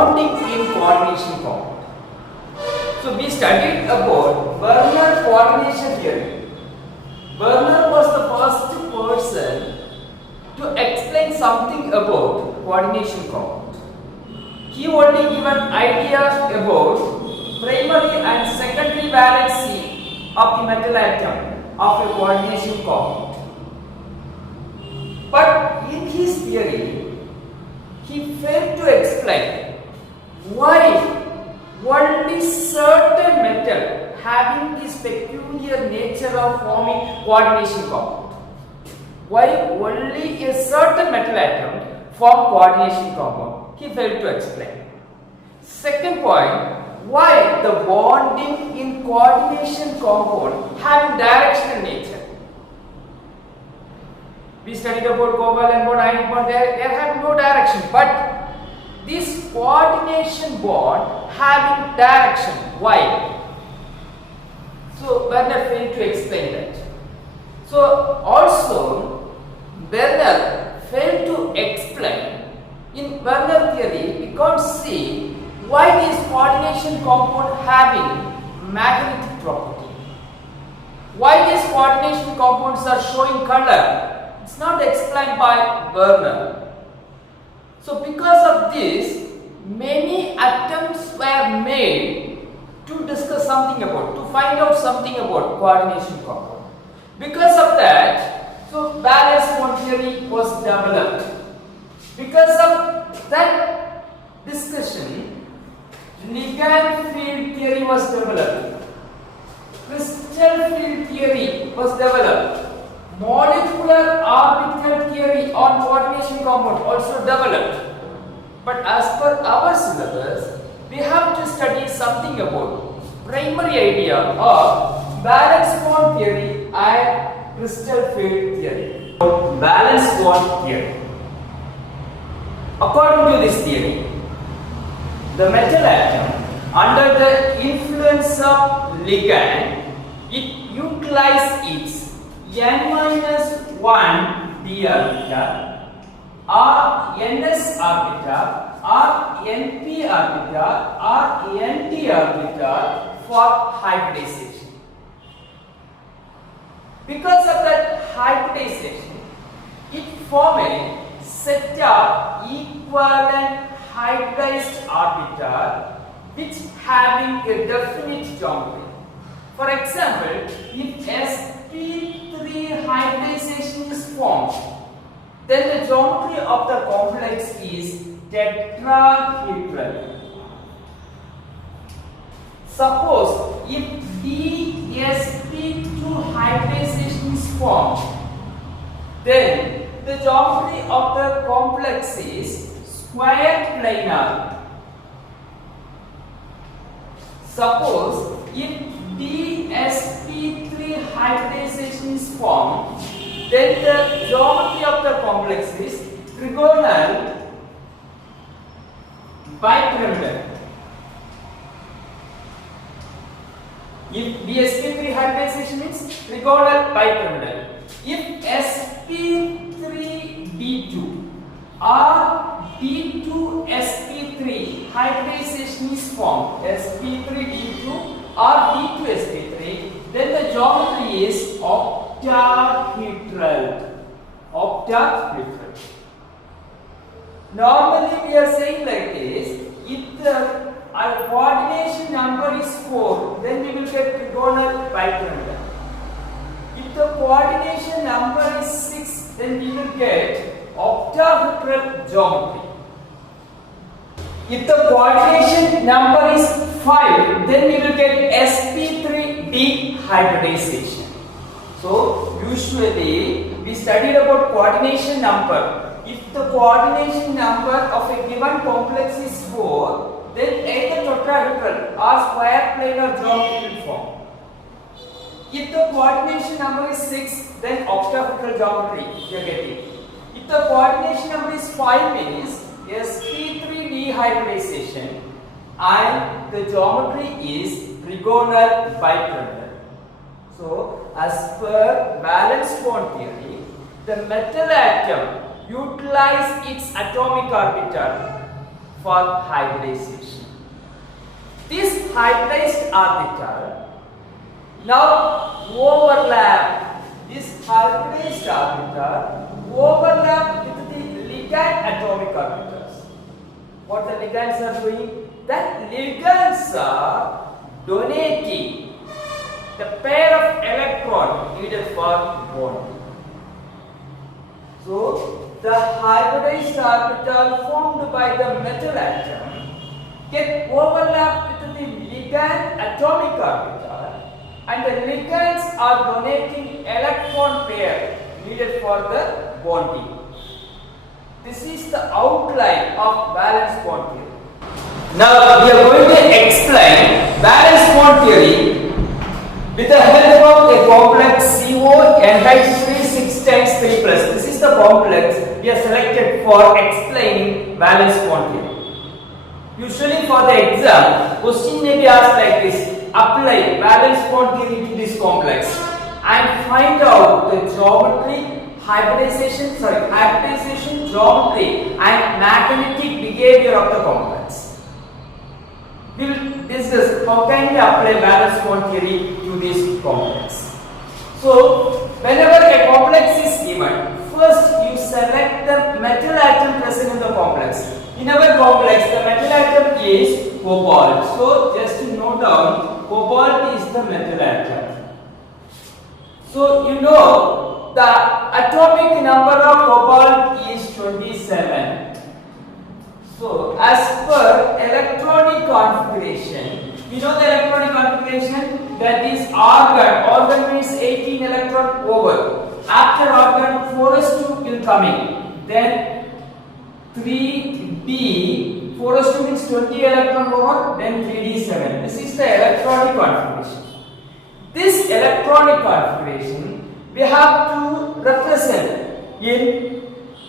bonding in coordination compound. So we studied about Werner coordination theory. Werner was the first person to explain something about coordination compound. He only gave an idea about primary and secondary valency of the metal atom of a coordination compound. But in his theory, he failed to explain why only certain metal having this peculiar nature of forming coordination compound. Why only a certain metal atom form coordination compound? He failed to explain. Second point, why the bonding in coordination compound having directional nature? We studied about covalent bond, ionic bond, they have no direction, but this coordination bond having direction. Why? So Werner failed to explain that. So also Werner failed to explain in Werner theory. We can't see why this coordination compound having magnetic property. Why these coordination compounds are showing color? It's not explained by Werner. So because of this, many attempts were made to discuss something about, to find out something about coordination compound. Because of that, so valence bond theory was developed. Because of that discussion, ligand field theory was developed. Crystal field theory was developed. Molecular orbital theory on coordination compound also developed. But as per our syllabus, we have to study something about primary idea of valence bond theory and crystal field theory. Valence bond theory. According to this theory, the metal atom under the influence of ligand, it utilizes its n-1 d orbital or ns orbital or np orbital or nd orbital for hybridization. Because of that hybridization, it forms a set of equivalent hybridized orbital which having a definite geometry. For example, if sp3 hybridization is formed, then the geometry of the complex is tetrahedral. Suppose if dsp2 hybridization is formed, then the geometry of the complex is square planar. Suppose if dsp3 hybridization is formed, then the geometry of the complex is trigonal bipyramidal. If dsp3 hybridization means trigonal bipyramidal. If sp3d2 or d2sp3 hybridization is formed, sp3d2 or d2sp3, then the geometry is octahedral. Octahedral. Normally we are saying like this: if the coordination number is 4, then we will get trigonal bipyramidal. If the coordination number is 6, then we will get octahedral geometry. If the coordination number is 5, then we will get sp3d hybridization. So usually we studied about coordination number. If the coordination number of a given complex is 4, then either tetrahedral or square planar geometry will form. If the coordination number is 6, then octahedral geometry you are getting. If the coordination number is 5, means sp3d hybridization and the geometry is trigonal bipyramidal. So, as per valence bond theory, the metal atom utilize its atomic orbital for hybridization. This hybridized orbital now overlap. This hybridized orbital overlap with the ligand atomic orbitals. What the ligands are doing? That ligands are donating the pair of electron needed for bonding. So the hybridized orbital formed by the metal atom get overlapped with the ligand atomic orbital, and the ligands are donating electron pair needed for the bonding. This is the outline of valence bond theory. Now we are going to explain valence bond theory with the help of a complex CONH3 6 times 3 plus. This is the complex we have selected for explaining valence bond theory. Usually for the exam, question may be asked like this: apply valence bond theory to this complex and find out the geometry, hybridization, geometry and magnetic behavior of the complex. We will discuss how can we apply valence bond theory to this complex. So, whenever a complex is given, first you select the metal atom present in the complex. In our complex, the metal atom is cobalt. So, just to note down, cobalt is the metal atom. So, you know the atomic number of cobalt is 27. So, as per electronic configuration, we know the electronic configuration, that is argon. Argon means 18 electron over. After argon, 4s2 will come in. Then 3d, 4s2 means 20 electron over. Then 3d7. This is the electronic configuration. This electronic configuration we have to represent in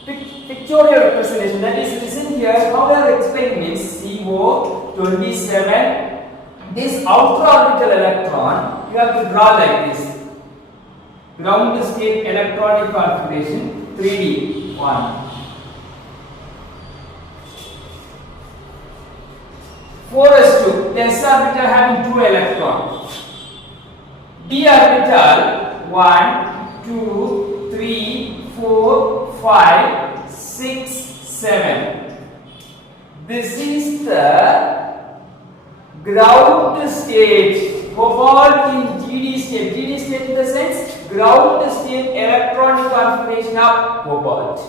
pictorial representation. That is written here. How we are explaining means CO27. This outer orbital electron you have to draw like this. Ground state electronic configuration 3d 1. S2, the s orbital having 2 electrons. D orbital 1, 2, 3, 4, 5, 6, 7. This is the ground state, cobalt in GD state. GD state in the sense ground state electronic configuration of cobalt.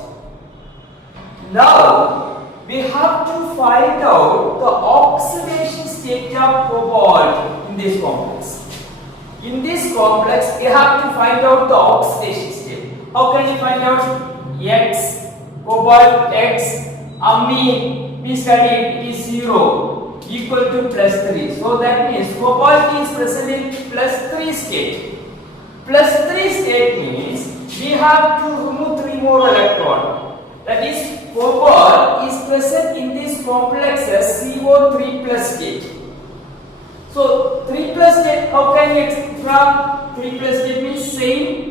Now we have to find out the oxidation state of cobalt in this complex. In this complex, we have to find out the oxidation state. How can you find out? X, cobalt X, amine, we studied it is 0 equal to plus 3. So that means cobalt is present in plus 3 state. Plus 3 state means we have to remove 3 more electrons. That is cobalt is present in this complex as CO3 plus state. So 3 plus state, how can you explain from 3 plus state means same.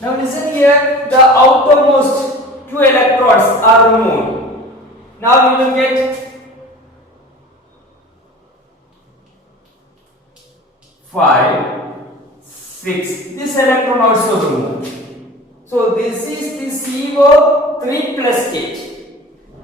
Now listen here, the outermost 2 electrons are removed. Now you will get 5, 6. This electron also removed. So this is the CO3 plus state.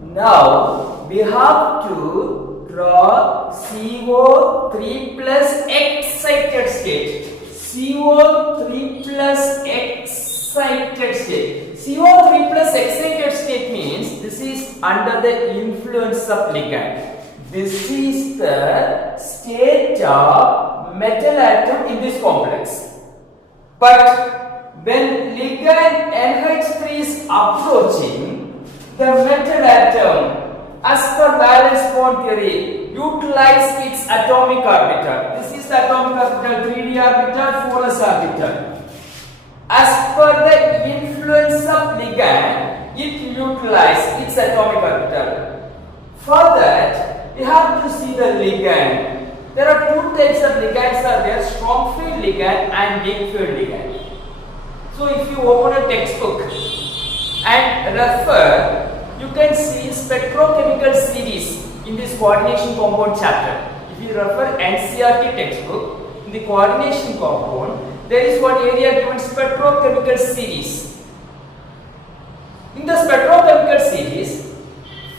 Now we have to draw CO3 plus excited state. CO3 plus excited state. CO3 plus excited state means this is under the influence of ligand. This is the state of metal atom in this complex. But when ligand NH3 is approaching the metal atom, as per valence bond theory, utilize its atomic orbital. This is the atomic orbital, 3d orbital, 4s orbital. As per the influence of ligand, it utilizes its atomic orbital. For that, we have to see the ligand. There are 2 types of ligands are there: strong field ligand and weak field ligand. So if you open a textbook and refer, you can see spectrochemical series in this coordination compound chapter. If you refer NCERT textbook, in the coordination compound, there is one area given spectrochemical series. In the spectrochemical series,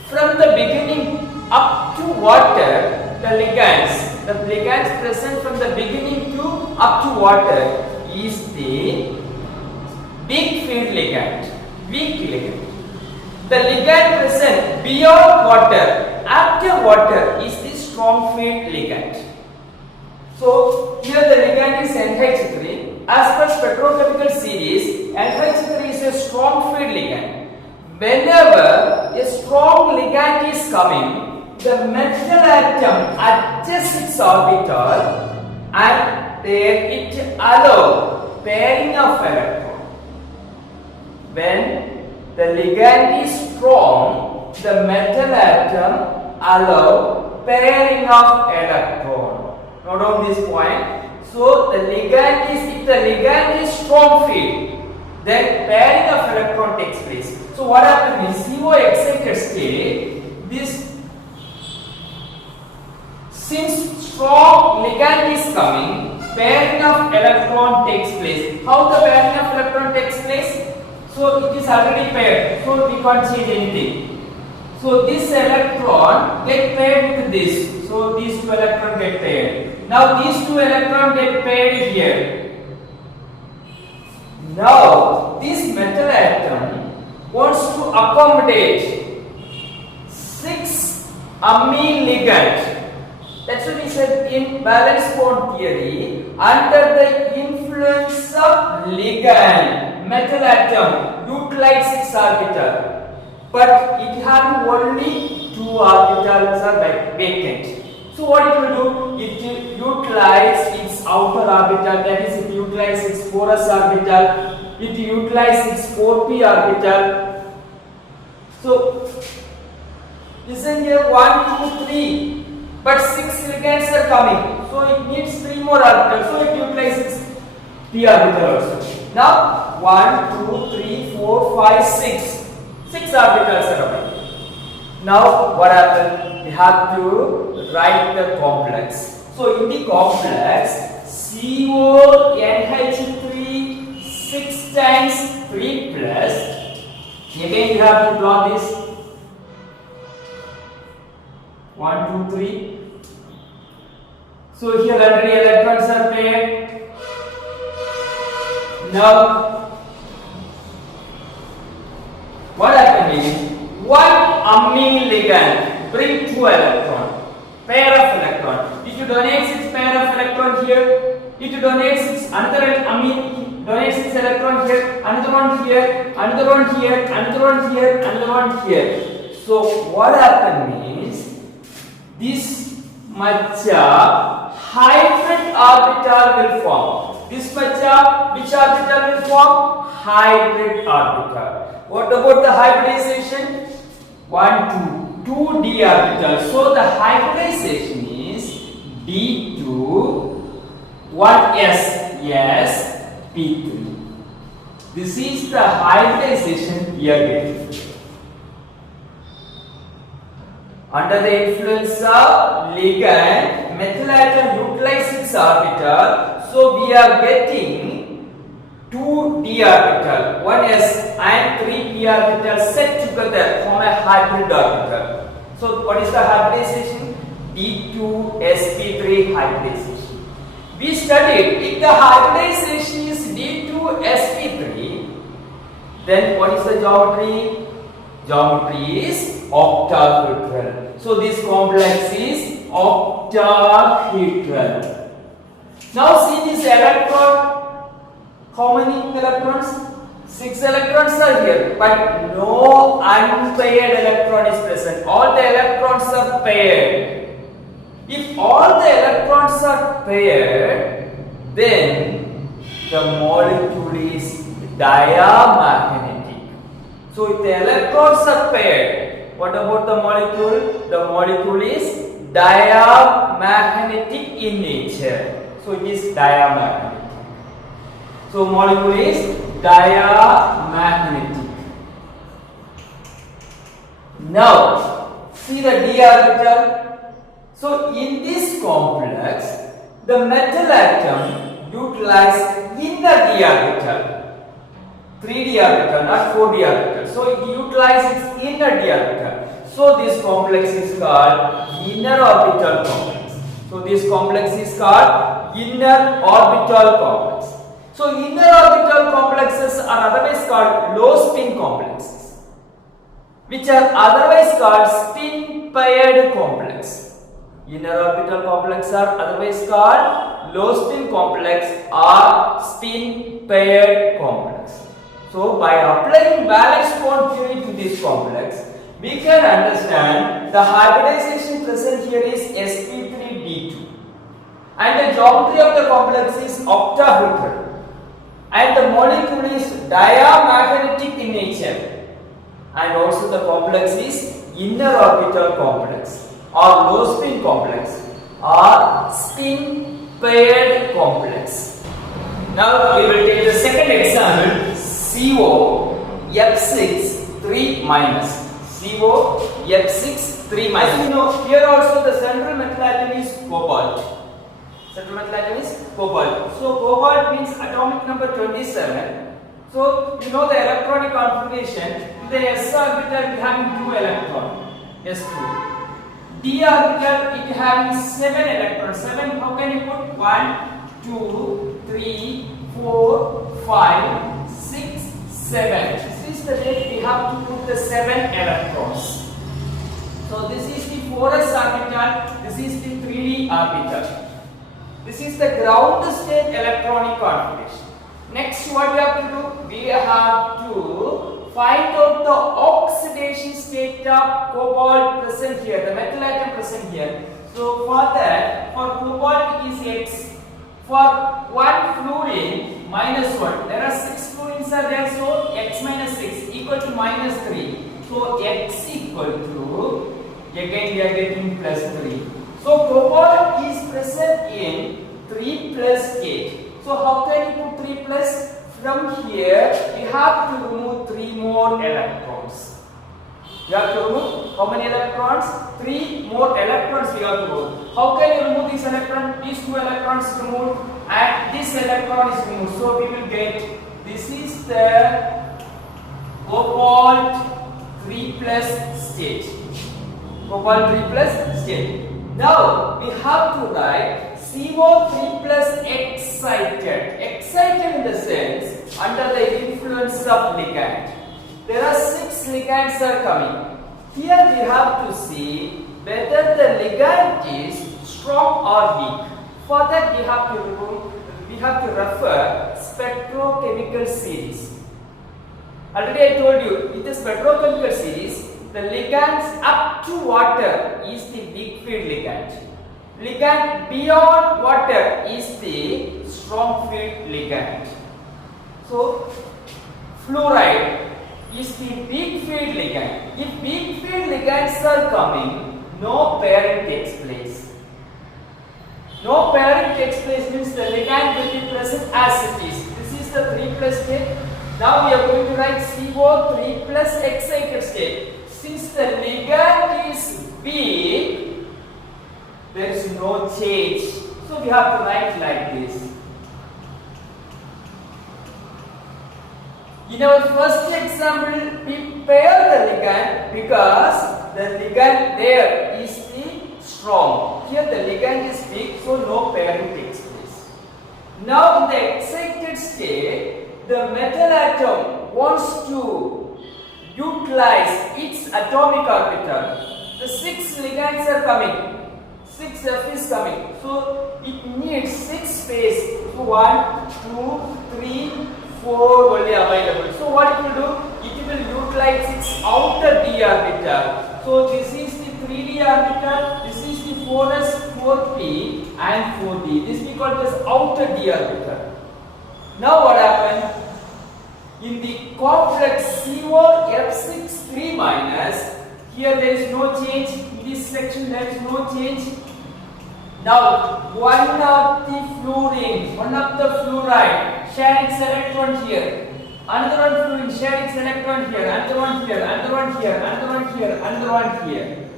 from the beginning up to water, the ligands present from the beginning to up to water is the weak field ligand, weak ligand. The ligand present beyond water, after water is the strong field ligand. So here the ligand is NH3. As per spectrochemical series, NH3 is a strong field ligand. Whenever a strong ligand is coming, the metal atom adjusts its orbital and there it allows pairing of electron. When the ligand is strong, the metal atom allows pairing of electron. Note on this point. So the ligand is, if the ligand is strong field, then pairing of electron takes place. So what happens is CO excited state, this, since strong ligand is coming, pairing of electron takes place. How the pairing of electron takes place? So it is already paired, so we can't change anything. So this electron get paired with this. So these two electrons get paired. Now these two electrons get paired here. Now this metal atom wants to accommodate 6 amine ligand. That's what we said in valence bond theory. Under the influence of ligand, metal atom utilizes its orbital, but it has only 2 orbitals are vacant. So what it will do? It utilizes its outer orbital, that is, it utilizes its porous orbital, it utilizes its 4p orbital. So listen here, 1, 2, 3. But 6 ligands are coming, so it needs 3 more orbitals, so it utilizes p orbital also. Now 1, 2, 3, 4, 5, 6. 6 orbitals are coming. Now what happened? We have to write the complex. So in the complex, CO NH3 6 times 3 plus. Again you have to draw this. 1, 2, 3. So here already electrons are paired. Now what happened is, one amine ligand bring 2 electrons, pair of electron. It donates its pair of electron here. It donates its another amine, donates its electron here, another one here, another one here, another one here, another one here. So what happened is, this much hybrid orbital will form. This much which orbital will form? Hybrid orbital. What about the hybridization? 1, 2, 2d orbital. So the hybridization is d2, 1s, p3. This is the hybridization we are getting. Under the influence of ligand, methyl atom utilizes its orbital, so we are getting 2d orbital, 1s and 3p orbital set together form a hybrid orbital. So what is the hybridization? d2sp3 hybridization. We studied if the hybridization is d2sp3, then what is the geometry? Geometry is octahedral. So this complex is octahedral. Now see this electron. How many electrons? 6 electrons are here, but no unpaired electron is present. All the electrons are paired. If all the electrons are paired, then the molecule is diamagnetic. So if the electrons are paired, what about the molecule? The molecule is diamagnetic in nature. So it is diamagnetic. So molecule is diamagnetic. Now, see the d orbital. So, in this complex, the metal atom utilizes inner d orbital, 3d orbital, not 4d orbital. So, it utilizes inner d orbital. So, this complex is called inner orbital complex. So, this complex is called inner orbital complex. So, inner orbital complexes are otherwise called low spin complexes, which are otherwise called spin paired complex. Inner orbital complex are otherwise called low spin complex or spin paired complex. So, by applying valence bond theory to this complex, we can understand the hybridization present here is sp3d2 and the geometry of the complex is octahedral and the molecule is diamagnetic in nature, and also the complex is inner orbital complex or low spin complex or spin paired complex. Now we will take the second example, CO F6 3 minus. CO F6 3 minus. You know, here also the central metal atom is cobalt. Central metal atom is cobalt. So cobalt means atomic number 27. So you know the electronic configuration. In the s orbital we having 2 electrons. S2. D orbital it having 7 electrons. 7. How can you put 1, 2, 3, 4, 5, 6, 7. This is the way we have to put the 7 electrons. So this is the 4s orbital. This is the 3d orbital. This is the ground state electronic configuration. Next, what we have to do? We have to find out the oxidation state of cobalt present here, the metal atom present here. So, for that, for cobalt it is X. For 1 fluorine, minus 1. There are 6 fluorines are there, so X minus 6 equal to minus 3. So, X equal to, again we are getting plus 3. So, cobalt is present in 3 plus 8. So, how can you put 3 plus? From here, we have to remove 3 more electrons. You have to remove how many electrons? 3 more electrons we have to remove. How can you remove this electron? These 2 electrons removed and this electron is removed. So, we will get, this is the cobalt 3 plus state. Cobalt 3 plus state. Now, we have to write CO3 plus excited. Excited in the sense, under the influence of ligand. There are 6 ligands are coming. Here we have to see whether the ligand is strong or weak. For that we have to refer spectrochemical series. Already I told you, in the spectrochemical series, the ligands up to water is the weak field ligand. Ligand beyond water is the strong field ligand. So, fluoride is the weak field ligand. If weak field ligands are coming, no pairing takes place. No pairing takes place means the ligand will be present as it is. This is the 3 plus state. Now we are going to write CO3 plus excited state. Since the ligand is weak, there is no change. So we have to write like this. In our first example, we pair the ligand because the ligand there is the strong. Here the ligand is weak, so no pairing takes place. Now in the excited state, the metal atom wants to utilize its atomic orbital. The 6 ligands are coming. 6F is coming. So it needs 6 space. So 1, 2, 3, 4 only available. So what it will do? It will utilize its outer d orbital. So this is the 3d orbital, this is the 4s, 4p and 4d. This we call this outer d orbital. Now what happened? In the complex CO F6 3 minus, here there is no change. In this section there is no change. Now, one of the fluoride sharing its electron here. Another one fluorine share its electron here, another one here, another one here, another one here, another one here.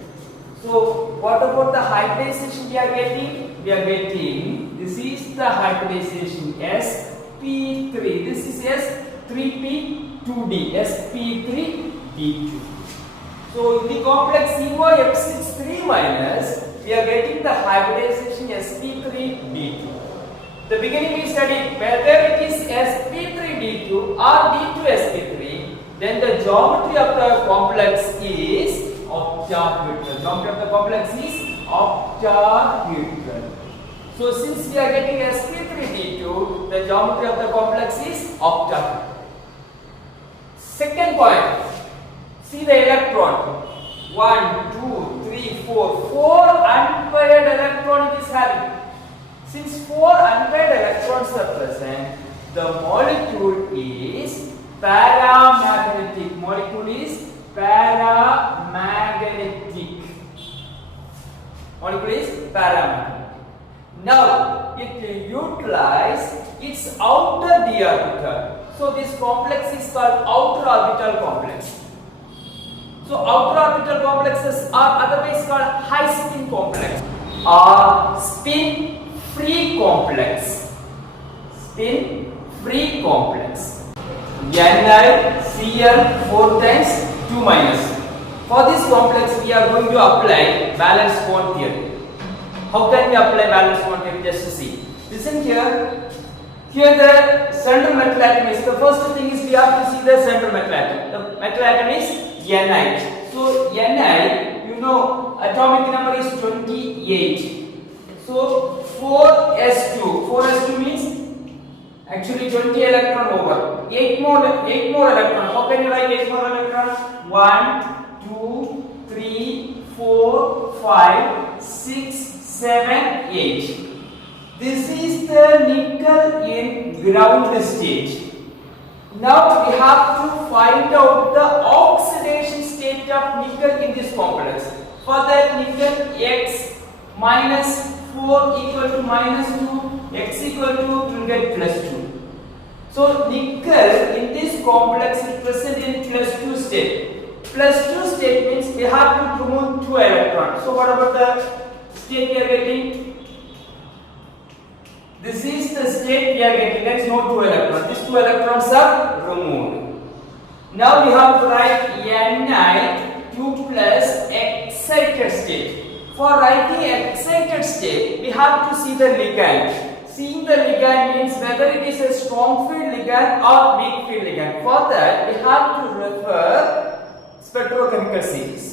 So what about the hybridization we are getting? We are getting, this is the hybridization sp3, this is s3p2d, sp3d2. So in the complex COF63 minus, we are getting the hybridization sp3d2. The beginning we studied whether it is sp3d2 or d2sp3, then the geometry of the complex is octahedral. Geometry of the complex is octahedral. So since we are getting sp3d2, the geometry of the complex is octahedral. Second point, see the electron. 1, 2, 3, 4. 4 unpaired electron it is having. Since 4 unpaired electrons are present, the molecule is paramagnetic. Molecule is paramagnetic. Molecule is paramagnetic. Now it will utilize its outer d orbital. So this complex is called outer orbital complex. So outer orbital complexes are otherwise called high spin complex or spin free complex. Spin free complex. NiCl 4 times 2 minus. For this complex we are going to apply valence bond theory. How can we apply valence bond theory? Just to see. Listen here. Here the central metal atom is, the first thing is we have to see the central metal atom. The metal atom is Ni. So Ni, you know, atomic number is 28. So 4s2. 4s2 means actually 20 electron over. 8 more electron. How can you write 8 more electron? 1, 2, 3, 4, 5, 6, 7, 8. This is the nickel in ground state. Now we have to find out the oxidation state of nickel in this complex. For that, nickel X minus 4 equal to minus 2, X equal to will get plus 2. So nickel in this complex is present in plus 2 state. Plus 2 state means we have to remove 2 electrons. So what about the state we are getting? This is the state we are getting. There is no 2 electrons. These 2 electrons are removed. Now we have to write Ni2 plus excited state. For writing excited state, we have to see the ligand. Seeing the ligand means whether it is a strong field ligand or weak field ligand. For that, we have to refer spectrochemical series.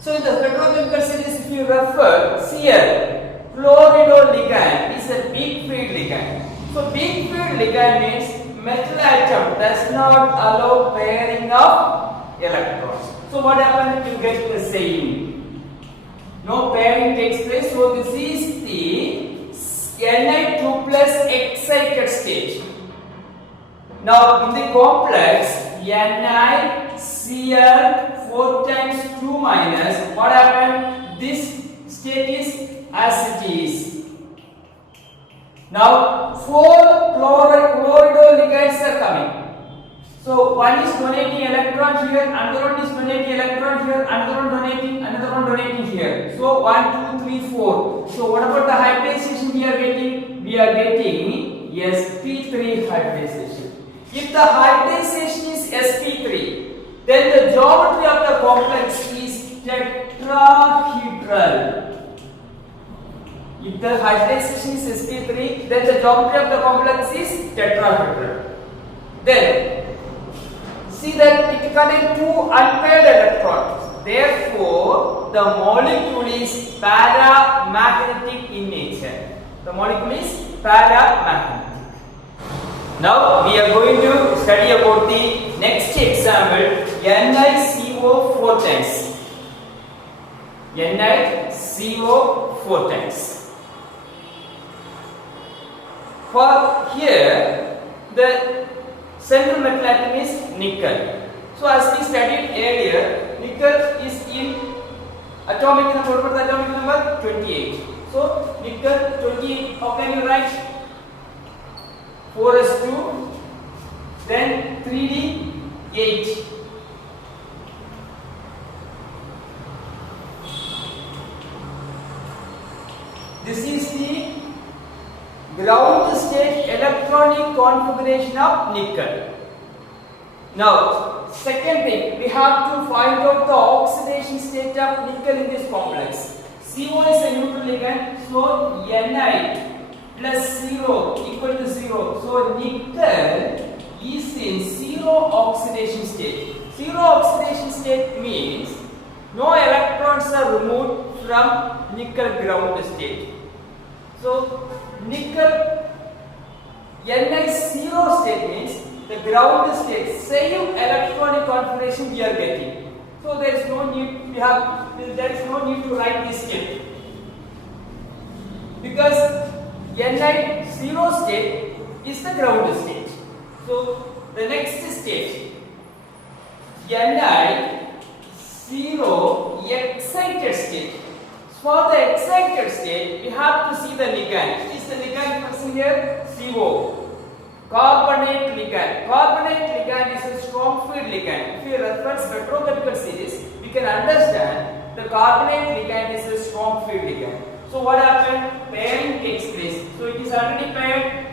So in the spectrochemical series, if you refer Cl, fluorido ligand is a weak field ligand. So weak field ligand means metal atom does not allow pairing of electrons. So what happens? You get the same. No pairing takes place. So this is the Ni2 plus excited state. Now in the complex NiCl 4 times 2 minus, what happened? This state is as it is. Now 4 chlorido ligands are coming. So one is donating electron here, another one is donating electron here, another one donating here. So 1, 2, 3, 4. So what about the hybridization we are getting? We are getting sp3 hybridization. If the hybridization is sp3, then the geometry of the complex is tetrahedral. If the hybridization is sp3, then the geometry of the complex is tetrahedral. Then see that it contains 2 unpaired electrons. Therefore, the molecule is paramagnetic in nature. The molecule is paramagnetic. Now we are going to study about the next example, NiCO 4 times. NiCO 4 times. For here, the central metal atom is nickel. So as we studied earlier, nickel is in atomic number. What is the atomic number? 28. So nickel 28. How can you write? 4s2. Then 3d8. This is the ground state electronic configuration of nickel. Now, second thing, we have to find out the oxidation state of nickel in this complex. CO is a neutral ligand, so Ni plus 0 equal to 0. So, nickel is in zero oxidation state. Zero oxidation state means no electrons are removed from nickel ground state. So, nickel Ni zero state means the ground state, same electronic configuration we are getting. So there is no need to write this step because Ni zero state is the ground state. So the next state, Ni zero excited state. For the excited state, we have to see the ligand. Is the ligand present here? CO. Carbonate ligand. Carbonate ligand is a strong field ligand. If you reference petrochemical series, we can understand the carbonate ligand is a strong field ligand. So what happened? Pairing takes place. So it is already paired.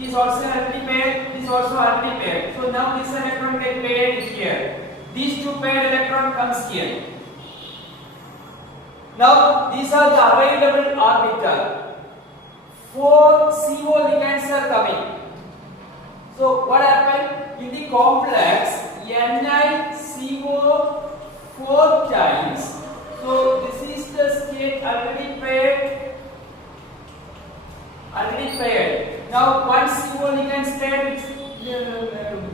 It is also already paired. It is also already paired. So now this electron get paired here. These two paired electron comes here. Now these are the available orbital. 4 CO ligands are coming. So what happened in the complex? NiCO 4 times. So this is the state already paired. Now one CO ligand paired with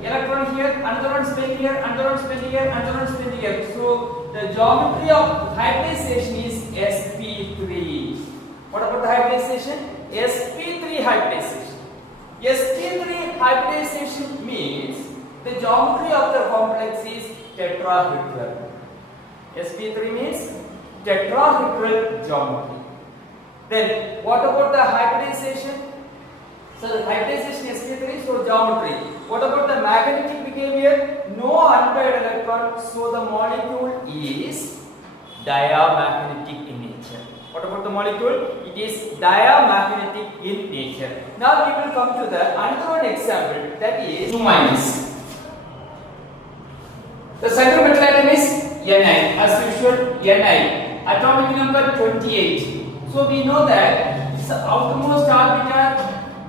electron here, another one spin here, another one spin here, another one spin here. So the geometry of hybridization is sp3. What about the hybridization? sp3 hybridization. sp3 hybridization means the geometry of the complex is tetrahedral. sp3 means tetrahedral geometry. Then what about the hybridization? So the hybridization sp3, so geometry. What about the magnetic behavior? No unpaired electron, so the molecule is diamagnetic in nature. What about the molecule? It is diamagnetic in nature. Now we will come to the another one example, that is 2 minus. The second metal atom is Ni, as usual Ni, atomic number 28. So we know that this outermost orbital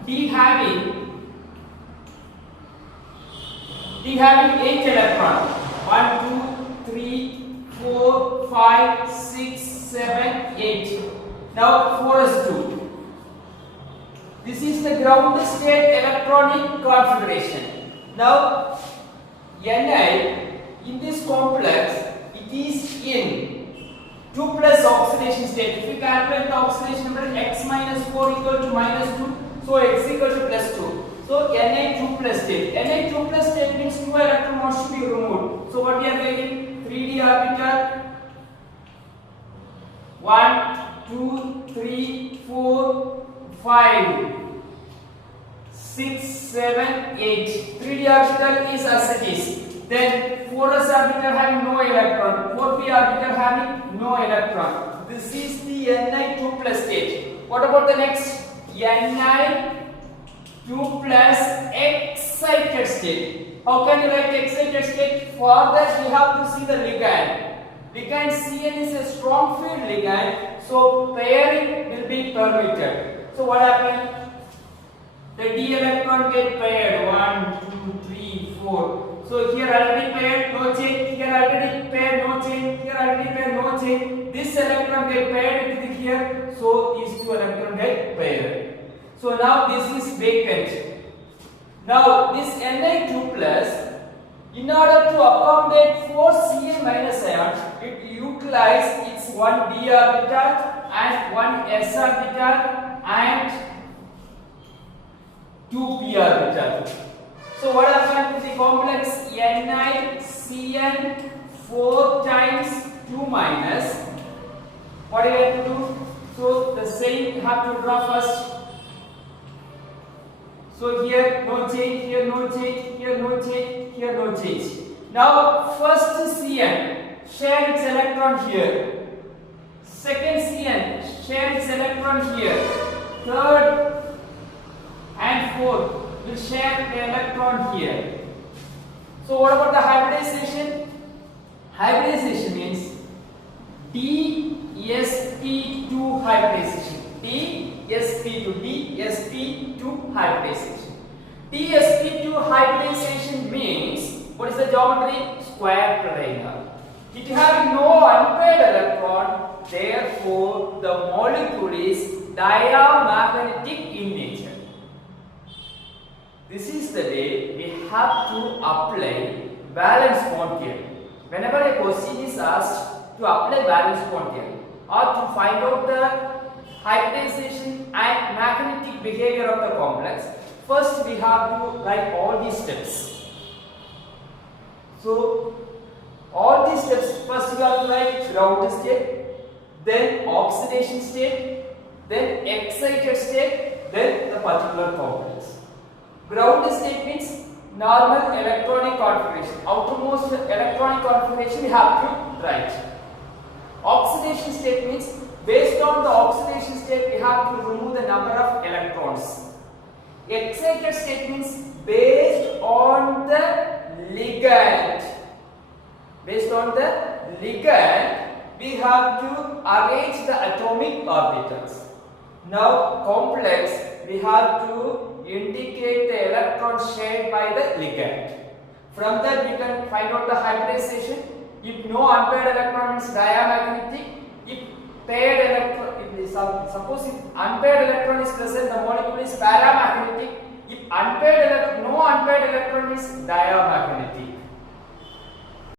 D having 8 electrons. 1, 2, 3, 4, 5, 6, 7, 8. Now 4 is 2. This is the ground state electronic configuration. Now Ni in this complex, it is in 2 plus oxidation state. If we calculate the oxidation number, x minus 4 equal to minus 2, so x equal to plus 2. So Na2 plus state. Na2 plus state means 2 electron wants to be removed. So what we are getting? 3d orbital. 1, 2, 3, 4, 5, 6, 7, 8. 3d orbital is as it is. Then 4s orbital having no electron. 4p orbital having no electron. This is the Ni2 plus state. What about the next? Ni2 plus excited state. How can you write excited state? For that we have to see the ligand. Ligand Cn is a strong field ligand, so pairing will be permitted. So what happened? The d electron get paired. 1, 2, 3, 4. So here already paired, no change. Here already paired, no change. Here already paired, no change. This electron get paired with here, so these two electrons get paired. So now this is vacant. Now this Ni2 plus, in order to accommodate 4 Cn minus ions, it utilizes its 1 d orbital and 1 s orbital and 2 p orbital. So what happened to the complex NiCN 4 times 2 minus? What do you have to do? So the same you have to draw first. So here no change, here no change, here no change, here no change. Now first Cn share its electron here. Second Cn share its electron here. Third and fourth will share the electron here. So what about the hybridization? Hybridization means DsP2 hybridization. DsP2 hybridization. DsP2 hybridization means, what is the geometry? Square triangle. It has no unpaired electron, therefore the molecule is diamagnetic in nature. This is the way we have to apply valence bond theory. Whenever a question is asked to apply valence bond theory or to find out the hybridization and magnetic behavior of the complex, first we have to write all these steps. So all these steps, first we have to write ground state, then oxidation state, then excited state, then the particular complex. Ground state means normal electronic configuration, outermost electronic configuration we have to write. Oxidation state means based on the oxidation state we have to remove the number of electrons. Excited state means based on the ligand. Based on the ligand we have to arrange the atomic orbitals. Now complex we have to indicate the electron shared by the ligand. From that we can find out the hybridization. If no unpaired electron means diamagnetic. If paired electron, suppose if unpaired electron is present, the molecule is paramagnetic. If no unpaired electron is diamagnetic.